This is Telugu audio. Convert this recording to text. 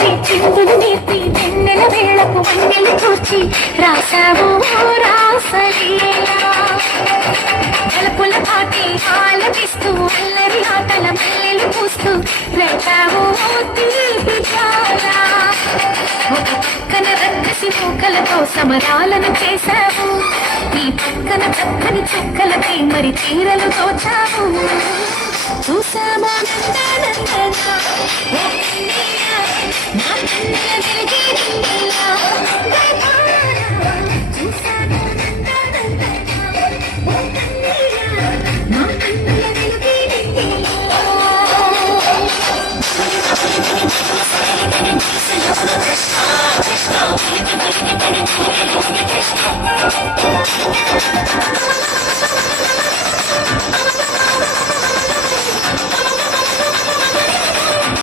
చూపి చిందులు నేర్పి వెన్నెల వేళకు వన్నెలు కూర్చి రాసావు రాసలీలా తలుపుల పాటి ఆలపిస్తూ అల్లరి ఆటల మల్లెలు పూస్తూ రేపావు తీపి చాలా ఒక పక్కన రక్కసి మూకలతో సమరాలను చేశావు ఈ పక్కన చక్కని చుక్కలకి మరి చీరలు తోచావు చూసామా నందనందన